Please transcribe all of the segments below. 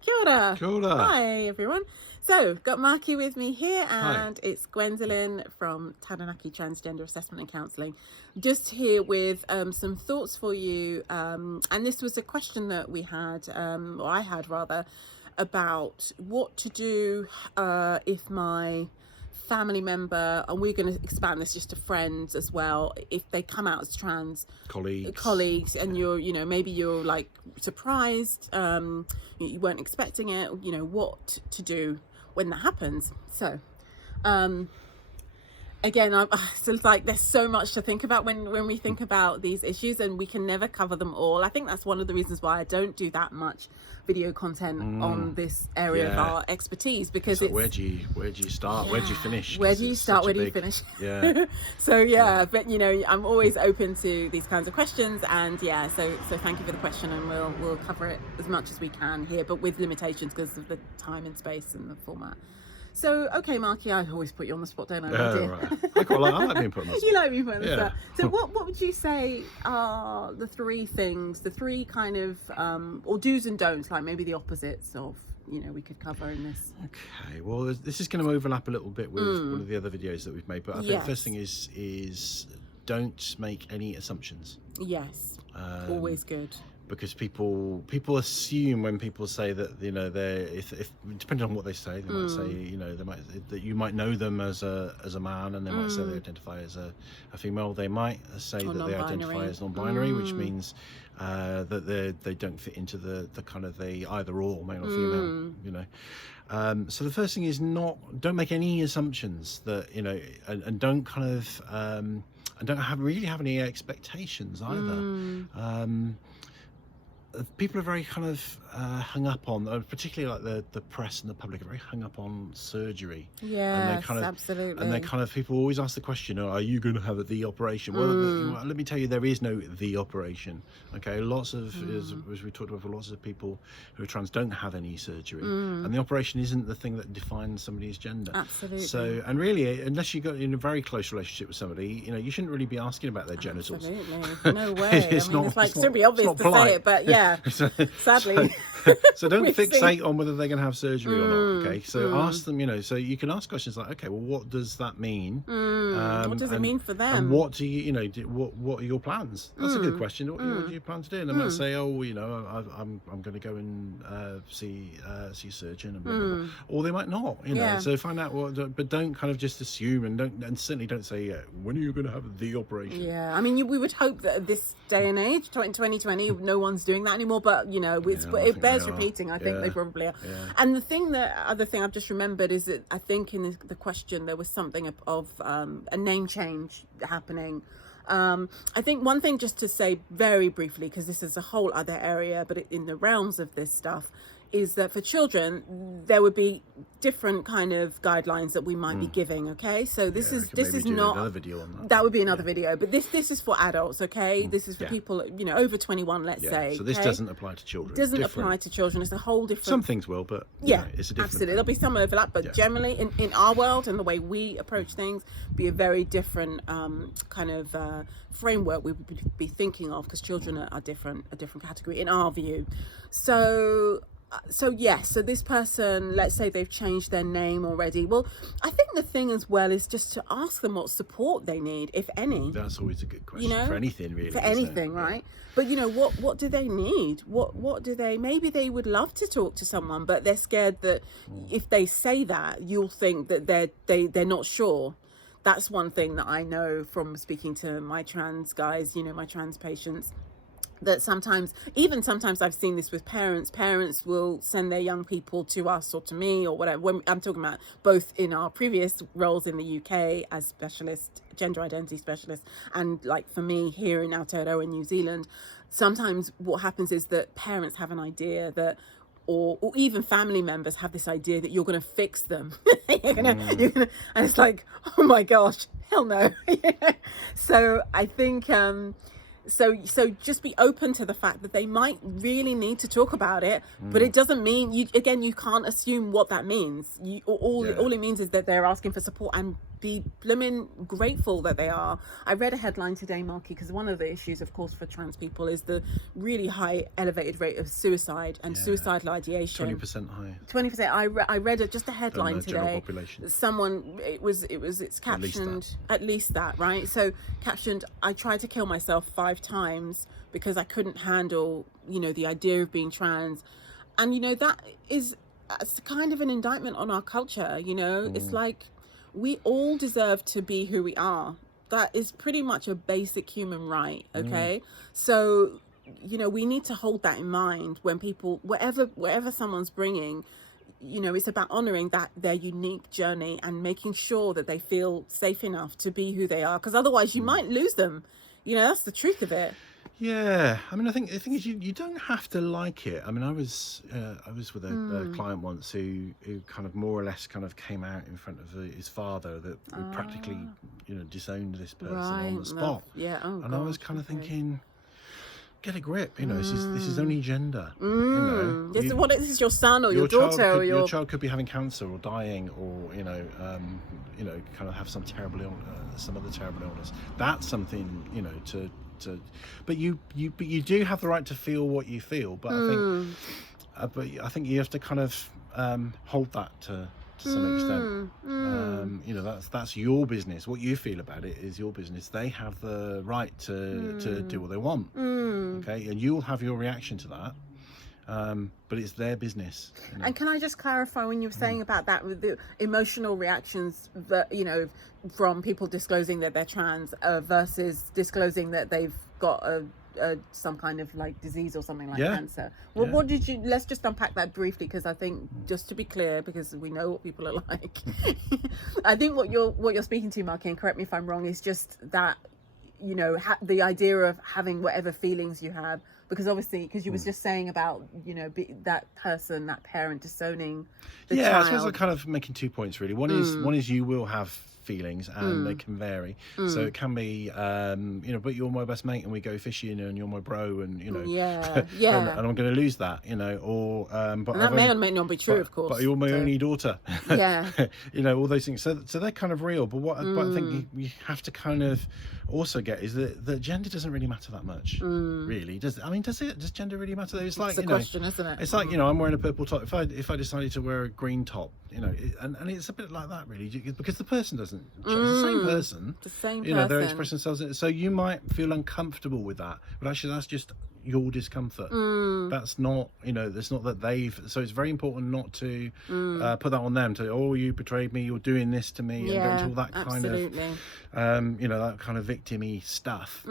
Kia ora. Kia ora. Hi everyone. So got Markie with me here, and Hi. it's Gwendoline from Taranaki Transgender Assessment and Counselling, just here with some thoughts for you. And this was a question that we had, or I had rather, about what to do if my family member, and we're going to expand this just to friends as well, if they come out as trans colleagues, and you're maybe you're like surprised, you weren't expecting it, what to do when that happens. So again, so it's like there's so much to think about when we think about these issues, and we can never cover them all. I think that's one of the reasons why I don't do that much video content on this area of our expertise, because it's like, where do you start? Where do you finish? Where do you start? Where do you finish? Yeah. So but I'm always open to these kinds of questions, and so thank you for the question, and we'll cover it as much as we can here, but with limitations because of the time and space and the format. So, okay, Markie, I always put you on the spot, don't I? Right. I like being put on the spot. You like being put on the spot. So Cool. what would you say are the three things, the three kind of, or do's and don'ts, like maybe the opposites of, we could cover in this? Okay, well, this is going to overlap a little bit with one of the other videos that we've made, but I think the first thing is don't make any assumptions. Yes, always good. Because people assume when people say that they're if depending on what they say, they might say that you might know them as a man, and they might say they identify as a female. They might say that they identify as non-binary, which means that they don't fit into the kind of the either or, male or female. So the first thing is don't make any assumptions that and don't kind of and don't really have any expectations either. People are very kind of hung up on, particularly like the press and the public are very hung up on surgery. Yes, absolutely. And they kind of, people always ask the question, are you going to have the operation? Well, let me tell you, there is no the operation. Okay, lots of, as we talked about, lots of people who are trans don't have any surgery, and the operation isn't the thing that defines somebody's gender. Absolutely. So, and really, unless you got in a very close relationship with somebody, you shouldn't really be asking about their genitals. Absolutely, no way. It's pretty obvious to say it, but sadly. So don't fixate on whether they're going to have surgery or not. Okay, so ask them. So you can ask questions like, okay, well, what does that mean? What does it mean for them? And what do you, what are your plans? That's a good question. What do you plan to do? And they might say, oh, I'm going to go and see a surgeon, and blah, blah, blah. Or they might not. So find out what, but don't kind of just assume, and certainly don't say, when are you going to have the operation? Yeah, I mean, we would hope that at this day and age, 2020, no one's doing that anymore. But it bears repeating. I think they probably are. Yeah. And the other thing I've just remembered is that I think in the question there was something of a name change happening. I think one thing just to say very briefly, because this is a whole other area, but in the realms of this stuff, is that for children there would be different kind of guidelines that we might be giving. Okay, so this is not another video on that would be another video, but this is for adults. Okay, this is for people over 21, let's say. So this doesn't apply to children. It doesn't apply to children. It's a whole different, some things will, but it's a different absolutely, there'll be some overlap, but generally in our world and the way we approach things, be a very different kind of framework we would be thinking of, because children are a different category in our view. So this person, let's say they've changed their name already. Well, I think the thing as well is just to ask them what support they need, if any. That's always a good question for anything, really. For anything, right? But what do they need? What do they? Maybe they would love to talk to someone, but they're scared that if they say that, you'll think that they're not sure. That's one thing that I know from speaking to my trans guys, my trans patients. That sometimes I've seen this with parents will send their young people to us or to me or whatever. When I'm talking about both in our previous roles in the UK as specialist, gender identity specialist, and like for me here in Aotearoa, New Zealand, sometimes what happens is that parents have an idea that, or even family members have this idea that you're going to fix them. you're gonna, and it's like, oh my gosh, hell no. So I think So just be open to the fact that they might really need to talk about it, but it doesn't mean you can't assume what that means. All it means is that they're asking for support, and be blooming grateful that they are. I read a headline today, Markie, because one of the issues, of course, for trans people is the really high elevated rate of suicide and suicidal ideation. 20% high. 20%. I read just a headline general today. population. Someone, it's captioned at least that, right? So captioned, I tried to kill myself 5 times because I couldn't handle, the idea of being trans. And, that is kind of an indictment on our culture, It's like, we all deserve to be who we are. That is pretty much a basic human right, okay? So, we need to hold that in mind when people, whatever someone's bringing, it's about honoring that their unique journey and making sure that they feel safe enough to be who they are, because otherwise you might lose them. That's the truth of it. Yeah, I mean, I think the thing is, you don't have to like it. I mean, I was with a client once who kind of more or less kind of came out in front of his father that would practically, disowned this person on the spot. Yeah. Oh, and I was kind of thinking, get a grip. This is only gender. This is your son or your daughter or your child could be having cancer or dying or kind of have some other terrible illness. That's something but you do have the right to feel what you feel, but I think you have to kind of hold that to some extent. That's your business. What you feel about it is your business. They have the right to do what they want, okay, and you'll have your reaction to that. But it's their business. And can I just clarify when you were saying about that with the emotional reactions that, from people disclosing that they're trans versus disclosing that they've got some kind of like disease or something like cancer. Well, what did you, let's just unpack that briefly, because I think, just to be clear, because we know what people are like, I think what you're speaking to, Markie, and correct me if I'm wrong, is just that, the idea of having whatever feelings you have, because obviously, because you was just saying about, that person, that parent disowning the child. I suppose I'm kind of making 2 points really. One is you will have feelings and they can vary. So it can be, but you're my best mate and we go fishing and you're my bro and, and I'm going to lose that, or, but and that may or may not be true, of course. But you're my only daughter. Yeah. All those things. So they're kind of real. But what I think you have to kind of also get is that gender doesn't really matter that much, really. Does it? Does gender really matter? It's like, it's a question, isn't it? It's like, I'm wearing a purple top. If I decided to wear a green top, and it's a bit like that really, because the person doesn't. It's the same person. The same person. They're expressing themselves. So you might feel uncomfortable with that, but actually that's just your discomfort. That's not, that's not that they've. So it's very important not to put that on them. To you betrayed me. You're doing this to me. And go into all that kind of, that kind of victim-y stuff.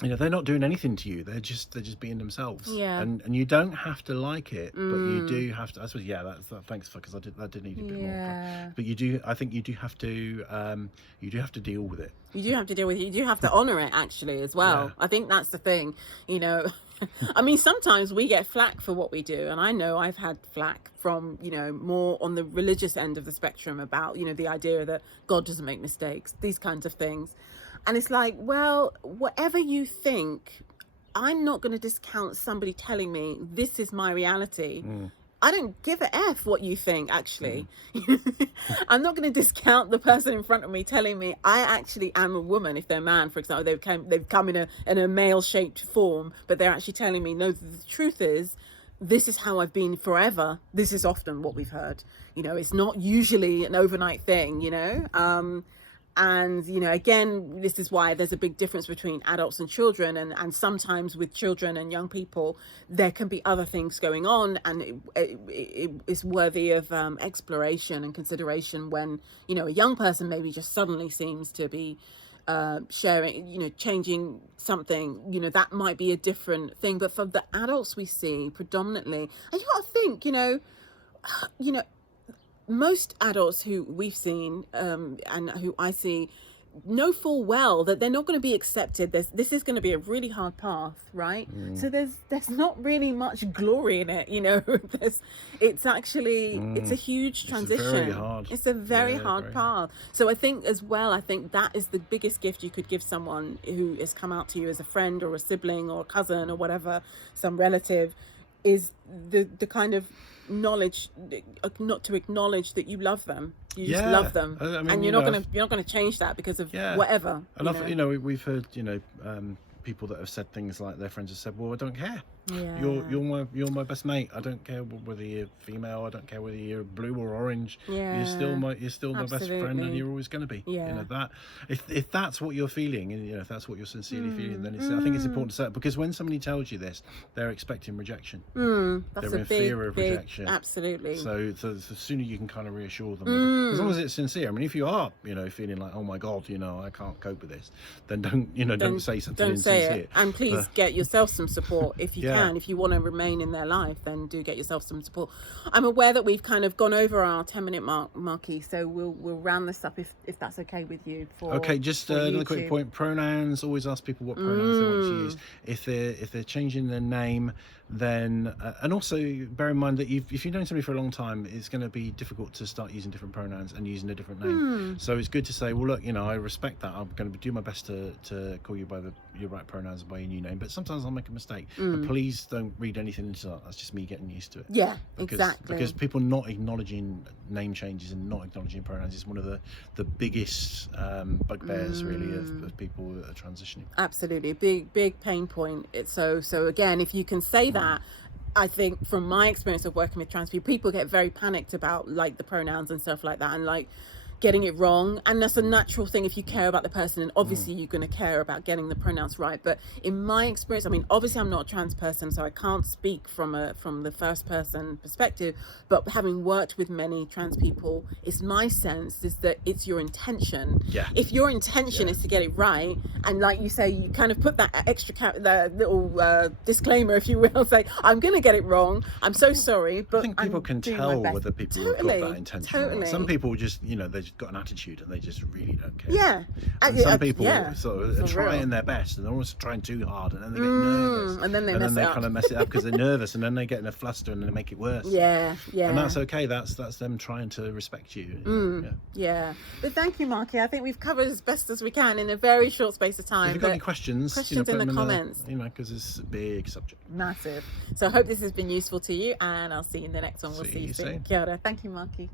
They're not doing anything to you. They're just being themselves. Yeah. And you don't have to like it, but you do have to. I suppose. Yeah. Thanks because that did need a bit more. But you do. I think you do have to. You do have to deal with it. You do have to deal with it. You do have to honour it actually as well. Yeah. I think that's the thing. I mean, sometimes we get flack for what we do, and I know I've had flack from more on the religious end of the spectrum about the idea that God doesn't make mistakes, these kinds of things. And it's like, well, whatever you think, I'm not going to discount somebody telling me this is my reality. I don't give a F what you think, actually. I'm not going to discount the person in front of me telling me I actually am a woman. If they're a man, for example, they've come in a male-shaped form, but they're actually telling me, no, the truth is, this is how I've been forever. This is often what we've heard. It's not usually an overnight thing, And, again, this is why there's a big difference between adults and children. And sometimes with children and young people, there can be other things going on. And it's worthy of exploration and consideration when, a young person maybe just suddenly seems to be sharing, changing something, that might be a different thing. But for the adults we see predominantly, and you got to think, most adults who we've seen and who I see know full well that they're not going to be accepted. This is going to be a really hard path, right? So there's not really much glory in it, it's actually it's a huge transition. It's a very hard path. So I think that is the biggest gift you could give someone who has come out to you as a friend or a sibling or a cousin or whatever, some relative, is the kind of acknowledge that you love them. You just Yeah. love them, I mean, and you you're know, not gonna change that because of Yeah. whatever. And you know? we've heard, people that have said things like their friends have said, well, I don't care. Yeah. You're my best mate. I don't care whether you're female. I don't care whether you're blue or orange. Yeah. You're still my best friend, and Absolutely. you're always going to be. Yeah. That if that's what you're feeling, and if that's what you're sincerely feeling, then I think it's important to say it, because when somebody tells you this, they're expecting rejection. That's They're a in big, fear of big, rejection. absolutely. So the sooner you can kind of reassure them, as long as it's sincere. I mean, if you are, feeling like, oh my God, I can't cope with this, then don't say something Don't say insincere. it, and please get yourself some support if you Yeah. can. If you want to remain in their life, then do get yourself some support. I'm aware that we've kind of gone over our 10-minute mark, Markie, so we'll round this up if that's okay with you. Okay, just another quick YouTube. point. Pronouns. Always ask people what pronouns they want to use. If they're changing their name, then and also bear in mind that if you've known somebody for a long time, it's going to be difficult to start using different pronouns and using a different name. So it's good to say, well, look, I respect that. I'm going to do my best to call you by your right pronouns and by your new name. But sometimes I'll make a mistake. And please don't read anything into that. That's just me getting used to it. Yeah, Because, exactly. Because people not acknowledging name changes and not acknowledging pronouns is one of the biggest bugbears really of people that are transitioning. Absolutely, big pain point. So again, if you can say that, I think from my experience of working with trans people get very panicked about like the pronouns and stuff like that, and like getting it wrong. And that's a natural thing if you care about the person, and obviously you're going to care about getting the pronouns right. But in my experience, I mean, obviously I'm not a trans person, so I can't speak from the first person perspective, but having worked with many trans people, it's my sense is that it's your intention. Yeah. If your intention is to get it right, and like you say, you kind of put that extra the little disclaimer, if you will, say, I'm going to get it wrong, I'm so sorry, but I think people can tell whether people have got that intention or not. Some people just, they've got an attitude and they just really don't care. Yeah. And some people sort of are For real. trying their best and they're always trying too hard, and then they get nervous. And then they kind of mess it up because they're nervous, and then they get in a fluster and they make it worse. Yeah. And that's okay. That's them trying to respect you. Yeah. But thank you, Markie. I think we've covered as best as we can in a very short space of time. If you've got any questions, put put them them in the comments. because it's a big subject. Massive. So I hope this has been useful to you, and I'll see you in the next one. We'll See see you you soon. soon. Kia ora. Thank you, Markie.